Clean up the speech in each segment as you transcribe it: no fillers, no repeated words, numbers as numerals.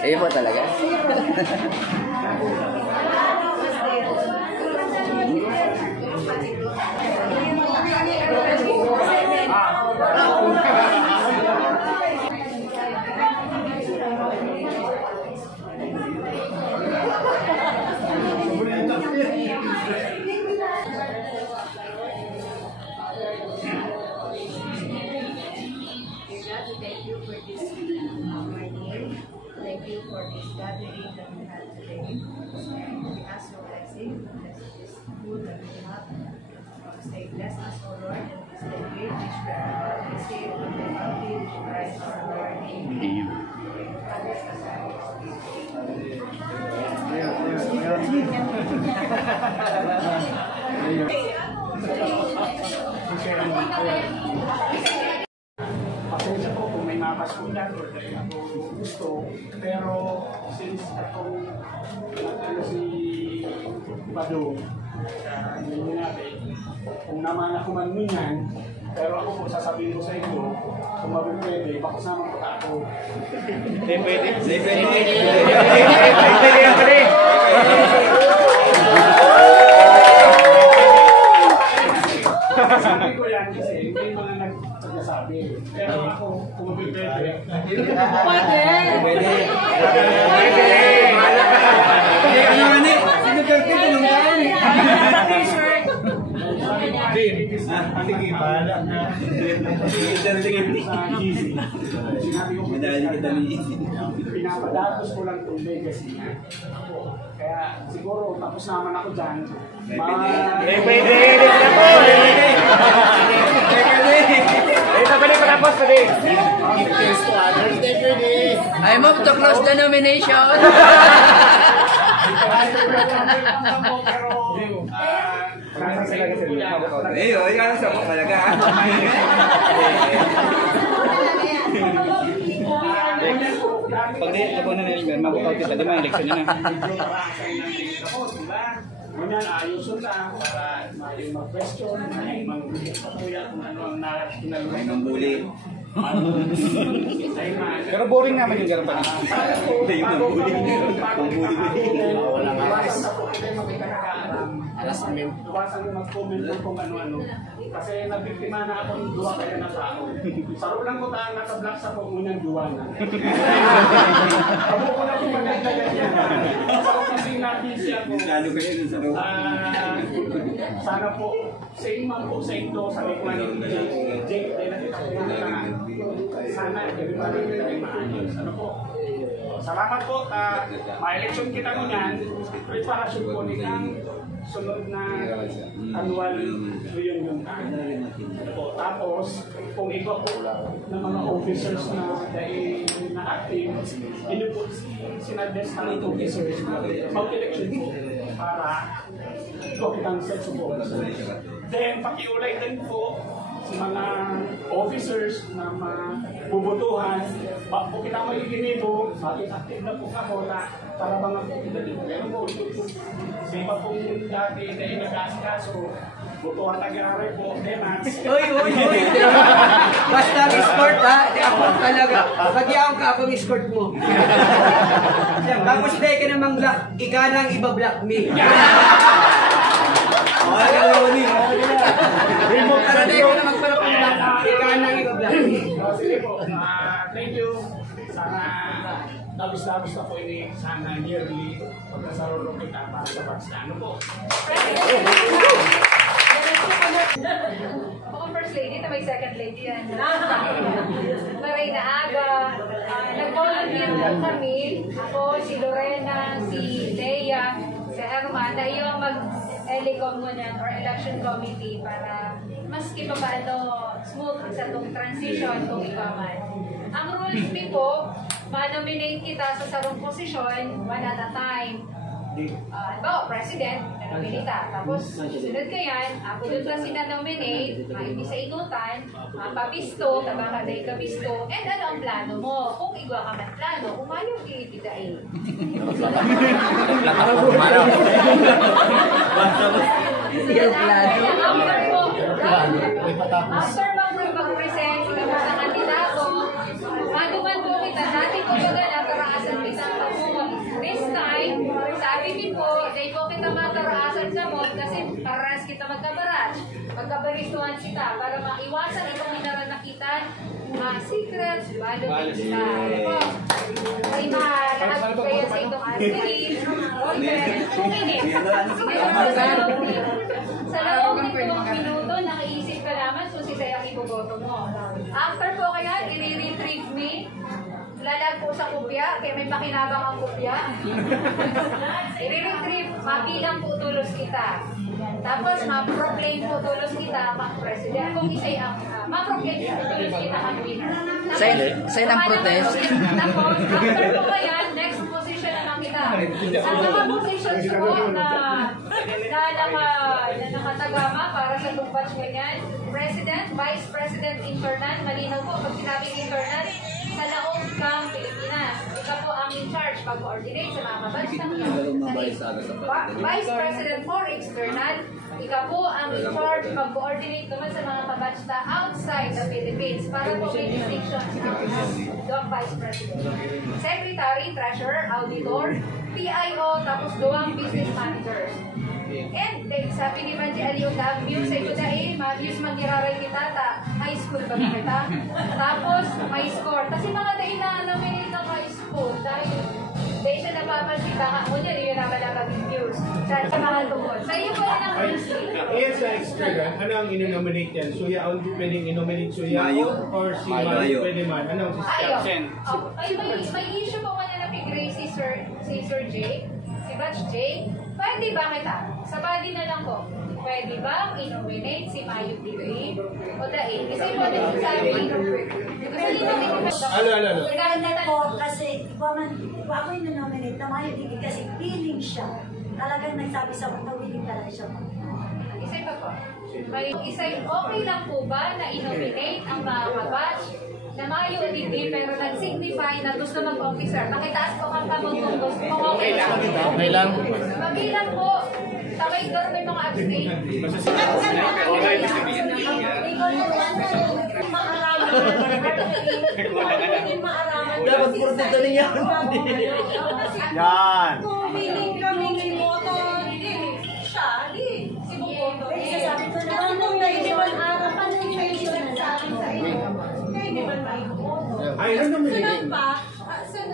Ayun po talaga. Thank you for this gathering that we had today. We ask your blessing, bless this food that we have. Stay bless us, O Lord, and this day which we are about to receive from the bounty which Christ our Lord. Amen. Pasensya po kung may mapasunan or dahil ako gusto, pero since akong nagkano si Badong, hindi natin, kung naman ako man minyan, pero ako po sasabihin ko sa inyo, kung mabipwede, baka sama ko ako. Hindi pwede. Hindi pwede. Sabi ko yan kasi hindi mo na nagsasabi. Pero ako, kung mabipwede. Pwede! Pwede! Sige, bahala na. Pinapadatos ko lang itong legacy na. Kaya siguro tapos naman ako dyan. Pwede! Pwede pa tapos pa din. I move to close the nomination. Ikaw sa mga talaga. Pag di, ako na naligan, mabukaw kita. Di mga eleksyon na. Ganyan, ayusun lang para yung mag-question, mag-patuya kung ano ang kinalulay ng Buli. Pero boring naman yung ganun pa rin. Hindi, yung Iwasan yung mag-comment kung ano-ano. Kasi nabiktima na ako ng duwa kaya na tao. Sarulang ko tayo naka-block sa pagmunang duwa na. Abo ko na kung magkagagan yan. So kasi nabisi ako. Sana po, same man po sa ito, sabi ko nga ni Jake, sana everybody ay maayos. Ano po? Salamat po. Ma-election kita ko yan. Preparasyon po ng sunod na annual reunion time. Tapos, kung iba po ng mga officers na dahil na active, inyo po sinadest ng officers na mag-election po para kitang set support. Then, pakiulay din po sa mga officers na mabubutuhan, kung kita mo iginibo, bakit active na po ka na para mga kita dito. Pero po, sa iba pong dati na inag-asikaso, butuhan nag-aaray po, demats. Uy! Basta escort ha, di ako talaga. Pagyaon ka akong escort mo. Tapos di ka namang black, ika nang iba-black me. Para di ka na magparapang-black, ika nang iba-black me. Sige po, thank you. Sana labis-labis na po ini sana yearly pagkasarolo kita para sa bansa. Ano po? Ako ang first lady, may second lady yan. Maray na aga. Nag-volunteer po kami. Ako, si Lorena, si Leia, si Herman, na yung mag-elecom mo niyan or election committee para maski pa paano smooth sa itong transition kung ikaw man. Ang rules fee po, ma-nominate kita sa sarong posisyon one at a time. Halimbawa, president, na-nominate ka. Tapos, susunod ka yan, ako doon ka sina-nominate, hindi sa inutan, pabisto, tabakaday ka bisto, and ano ang plano mo? Kung igwa ka man plano, kung ayaw kitidain. After mag-present, sila mga kandidato, bago man po kita, dati ko kasi paras kita magkabaraj. Magkabaristuhan kita para maiwasan itong minaranakitan mga secrets, balot kita. Ay lahat kaya sa itong asin, order, 2 minutes. Sa loob nitong minuto, nakaisip ka naman kung si Sayang iboboto mo. After po kaya, i-retrieve me. Lalag po sa kopya, kaya may pakinabang ang kopya. I-retrieve, mabilang po tulos kita. Tapos, ma-proclaim po tulos kita, ma-president. Kung isa'y ang, ma-proclaim po tulos kita ang winner. Sign ang protest. Tapos, after po kaya, next position naman kita. Ang mga positions po na nakatagama para sa batch ganyan, President, Vice President internal, malinaw po, pag sinabing internal, sa laong kang Pilipinas. Ikaw po ang in charge pag-coordinate sa mga batch ng Vice President for external, ikaw po ang in charge pag-coordinate naman sa mga kabatch na outside the Philippines para po may distinction sa Vice President. Secretary, Treasurer, Auditor, PIO, tapos doang business managers. And sabi ni Manji Aliotag, views ay kudain, views magiraray kita, high school ba kita? Tapos, may score. Kasi mga dahil na nominate ng high school, dahil siya napapansin, baka mo niya, yun naman ang views. Sa mga tungkol. Sa iyo po rin ang views. Ayan sa external, ano ang inonominate yan? Suya, ang pwedeng inominate Suya? Mayo. Or si Mayo? Pwede man. Ano ang system? Ay, may issue po kanya na pig-raise si Sir Jay, si Batch Jay. Pwede ba kita? Sa body na lang po. Pwede ba i-nominate si Mayo TV o Dain? Kasi po na sabi Ano? Kaya po kasi ako yung nominate na Mayo TV kasi feeling siya. Talagang nagsabi sa mga willing talaga siya. Isa pa po. Okay lang po ba na i-nominate ang mga kabatch na Mayo TV pero nag-signify na gusto mag-officer? Makitaas po ang kamong kung gusto mo. Okay lang. Okay lang. Mabilang po. Tawag doon may mga abstain. Dapat protect na niya. Yan. Feeling kami ng moto, siya, si Bukoto. Sabi ko na nung naiiwan araw pa nung pension sa akin sa iyo. Ay, ano nominate?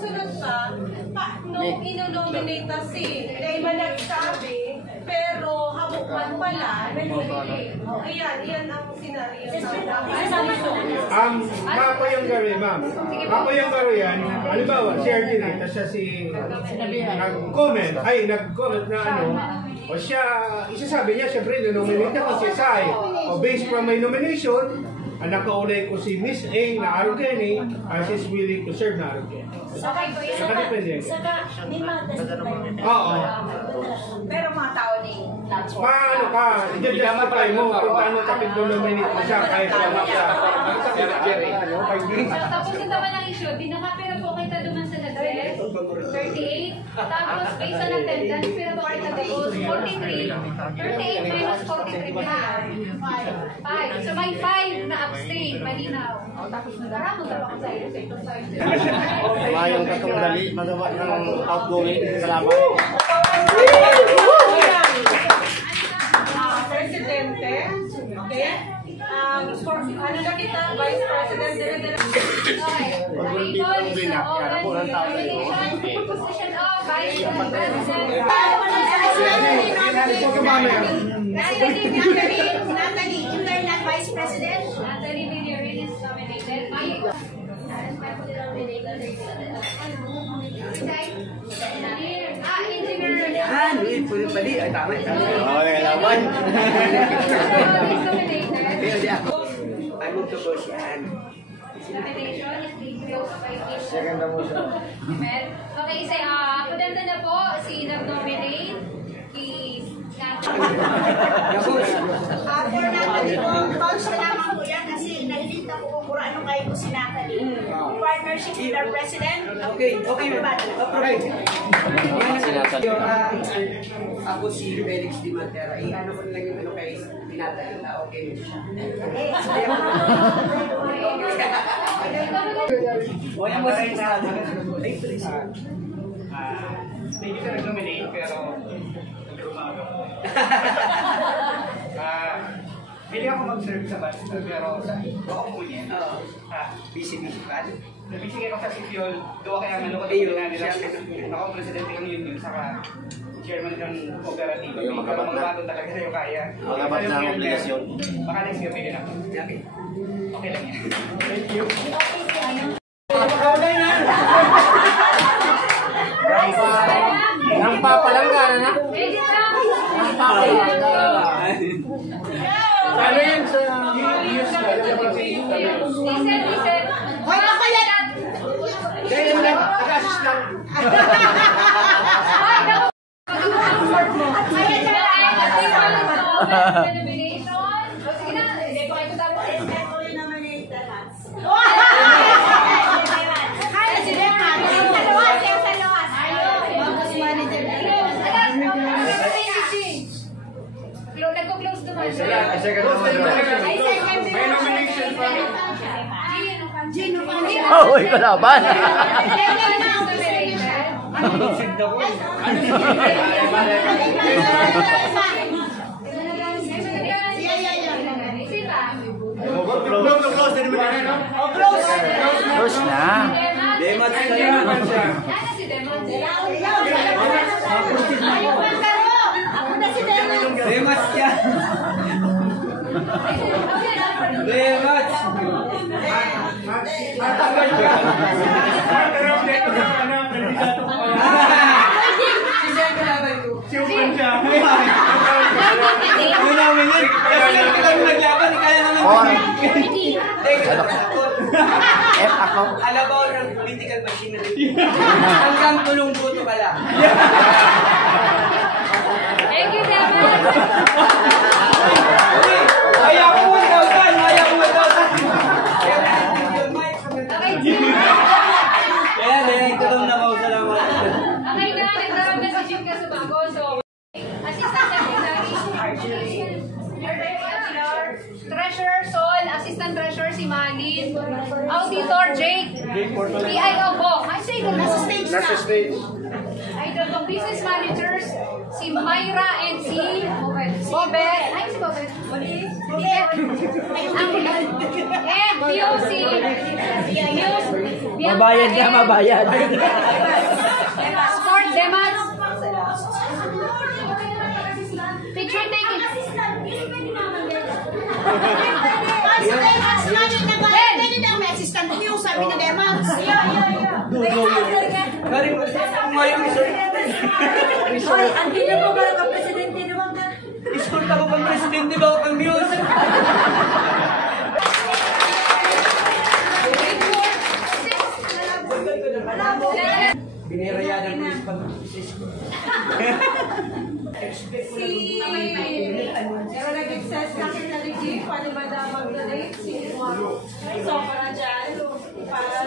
Sunod pa, nung inonominate na si Rayman nagsabi, pero habukan pala, ayan ang senaryo Mako yung garo ma'am. Mako yung garo yan. Halimbawa, share din ito siya si nag-comment na ano, o siya, isasabi niya, syempre, nominate ako si Sai. O based from my nomination, ang nakaulay ko si Miss A na Arugeni as is willing to serve na Arugeni. Saka may matest tayo. Oo. pero mga tao ni Paano ka? I-justify mo kung paano kapit nominate mo siya kahit wala ka. Tapos ito naman ang issue, binakapira po kita duman sa nag-rest, 38. Tapos based on attendance, pira po kita tapos 43. 38 minus 43 na. 5. So may 5 na abstain, malinaw. Tapos nagaramo na ako sa iyo. Mayong katong dali, magawa ng outgoing. Salamat. Presidente, okay? Ano na kita, Vice President, Okay. Position of Vice President. Natalie, internal vice president. Natalie Villarin is nominated. Engineer. Luis, pwede. Ay, tama. Oo, nagalaman. Is nominated. Hindi ako. I move to go siyan. Nomination is closed by Mel. Okay, pudanta na po si nag-nominate is For Natalie, vouch na lamang po yan kasi nalilita ko kung ano kayo po si Natalie. Partnership with our president. Okay. Ako si Felix Di Matera. Ano ko lang yung ano kay Pinatay na okay mo siya. Wala mo rin sa hindi ka nag-nominate pero maaga. Pili ako mag-serve sa basta, pero sa ako po niya. Busy pa. Nabisig ako sa Sipiol, doon kaya ano ko na nila. Ako, presidente ng union, saka chairman ng kooperatiba. Ayun, makabat na. Magbato talaga sa'yo kaya. Makabat na ang obligasyon. Baka next year, pwede na. Okay lang yan. Thank you. Ang papalang na. Edit lang. Ang papalang Ano yan sa news ka? Listen. Hoy, ako yan! Dahil nag-assist lang. Ay, naku. Mag-comfort mo. Ayan na. Nomination. Sige na. Hindi pa kayo tapos. Nagko-close naman. May nomination pa rin. Oh, ikaw laban. Close din mo na. Close na. Demat ka yan. Demat yan. Demat. Ano namin yun? Kasi kami naglaban, kaya naman. F ako. Alabaw ng political machinery. Hanggang tulong buto ka lang. Thank you, Devon. Ayaw ko 1,000! Ayaw ko 1,000! Kaya ito lang na ako. Salamat. Okay na, nagkaroon na si Jim Casubago. So, Assistant Secretary, Treasurer Sol, Assistant Treasurer si Malin, Auditor Jake, PIO Bong. Ay, say the Nasa stage. Idol Business Managers, si Myra and si Bobet. Ay, si Bobet. And Muse, si Muse. Mabayad ka, mabayad. Sport Demat. Picture taking. Iskort ako pang presidente ba ako pang news? Binirayadan ko yung pag-iskort. Pero nag-access sa akin na Ricky, paano ba daw mag-donate? So, para dyan, para